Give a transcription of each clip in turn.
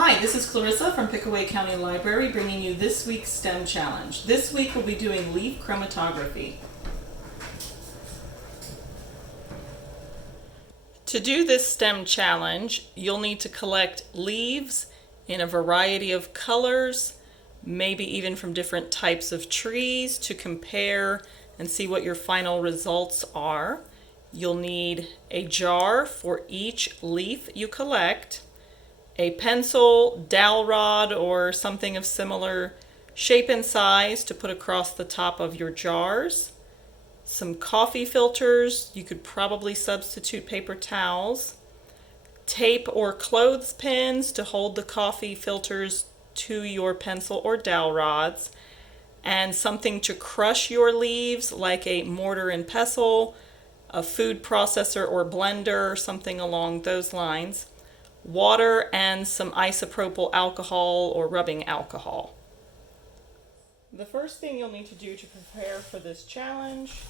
Hi, this is Clarissa from Pickaway County Library bringing you this week's STEM challenge. This week we'll be doing leaf chromatography. To do this STEM challenge, you'll need to collect leaves in a variety of colors, maybe even from different types of trees to compare and see what your final results are. You'll need a jar for each leaf you collect, a pencil, dowel rod, or something of similar shape and size to put across the top of your jars, some coffee filters, you could probably substitute paper towels, tape or clothespins to hold the coffee filters to your pencil or dowel rods, and something to crush your leaves like a mortar and pestle, a food processor or blender, something along those lines, water, and some isopropyl alcohol or rubbing alcohol. The first thing you'll need to do to prepare for this challenge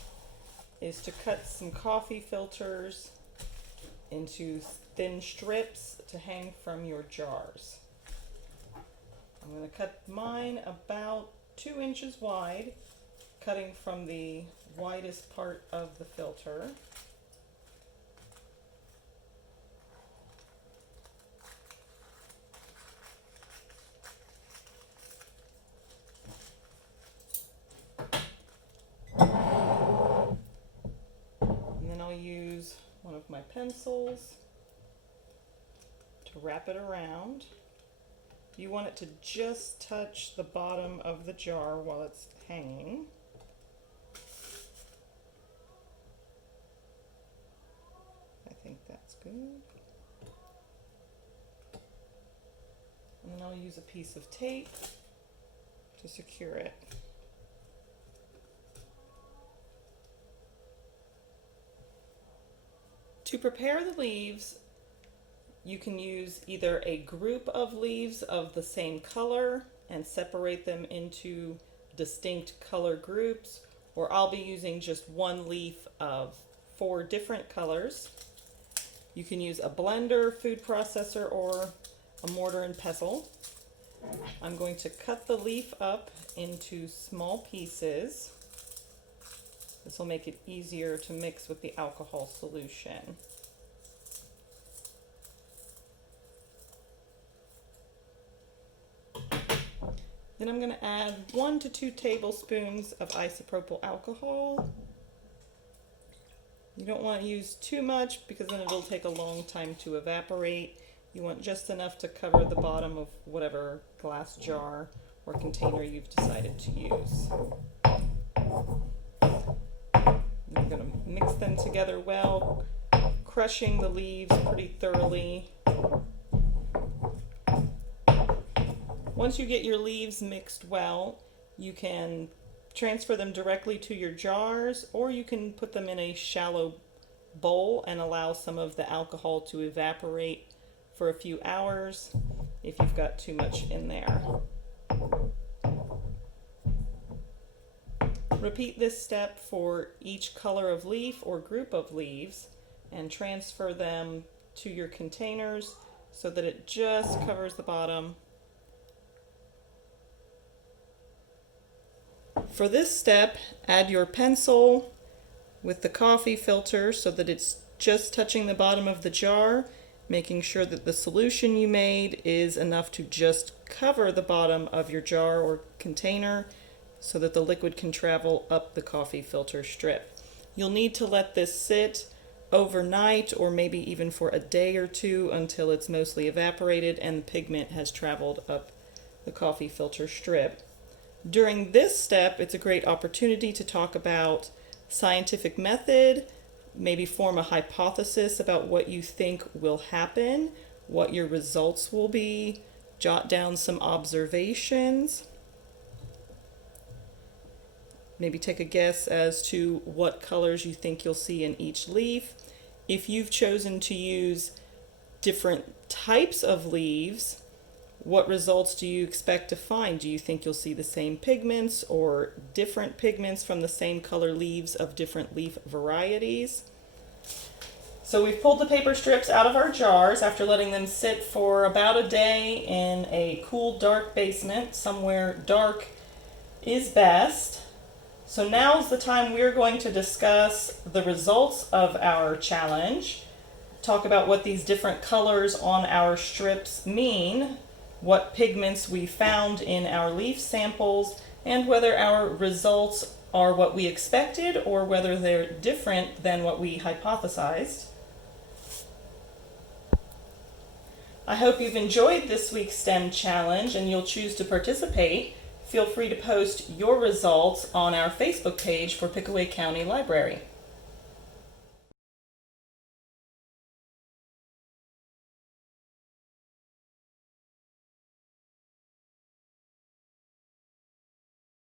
is to cut some coffee filters into thin strips to hang from your jars. I'm going to cut mine about 2 inches wide, cutting from the widest part of the filter. I'll use one of my pencils to wrap it around. You want it to just touch the bottom of the jar while it's hanging. I think that's good. And then I'll use a piece of tape to secure it. To prepare the leaves, you can use either a group of leaves of the same color and separate them into distinct color groups, or I'll be using just one leaf of 4 different colors. You can use a blender, food processor, or a mortar and pestle. I'm going to cut the leaf up into small pieces. This will make it easier to mix with the alcohol solution. Then I'm going to add 1 to 2 tablespoons of isopropyl alcohol. You don't want to use too much because then it'll take a long time to evaporate. You want just enough to cover the bottom of whatever glass jar or container you've decided to use. I'm going to mix them together well, crushing the leaves pretty thoroughly. Once you get your leaves mixed well, you can transfer them directly to your jars, or you can put them in a shallow bowl and allow some of the alcohol to evaporate for a few hours if you've got too much in there. Repeat this step for each color of leaf or group of leaves and transfer them to your containers so that it just covers the bottom. For this step, add your pencil with the coffee filter so that it's just touching the bottom of the jar, making sure that the solution you made is enough to just cover the bottom of your jar or container so that the liquid can travel up the coffee filter strip. You'll need to let this sit overnight or maybe even for a day or 2 until it's mostly evaporated and the pigment has traveled up the coffee filter strip. During this step, it's a great opportunity to talk about scientific method, maybe form a hypothesis about what you think will happen, what your results will be, jot down some observations. Maybe take a guess as to what colors you think you'll see in each leaf. If you've chosen to use different types of leaves, what results do you expect to find? Do you think you'll see the same pigments or different pigments from the same color leaves of different leaf varieties? So we've pulled the paper strips out of our jars after letting them sit for about a day in a cool, dark basement. Somewhere dark is best. So now's the time we're going to discuss the results of our challenge, talk about what these different colors on our strips mean, what pigments we found in our leaf samples, and whether our results are what we expected or whether they're different than what we hypothesized. I hope you've enjoyed this week's STEM challenge and you'll choose to participate. Feel free to post your results on our Facebook page for Pickaway County Library.